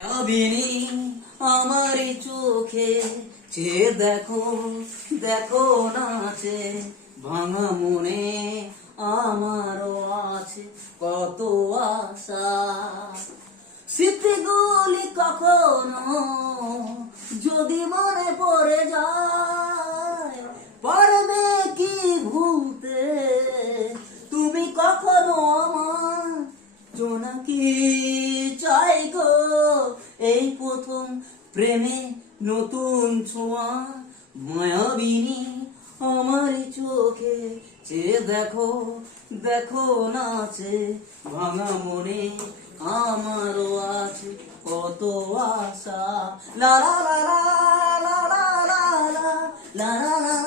ভাবিনি আমার এই চোখে চেয়ে দেখো দেখো নাচে ভাঙা মনে আমারও আছে কত আশা স্মৃতিগুলি কখনো যদি মনে পড়ে যায় পারবে কি ভুলতে তুমি কখনো আমার জোনাকি চাই গো এই প্রথম প্রেমে নতুন ছোঁয়া মায়াবিনী আমার চোখে চেয়ে দেখো দেখো নাচে ভাঙা মনে আমারও আছে কত আশা লা লা লা লা লা লা লা লা লা লা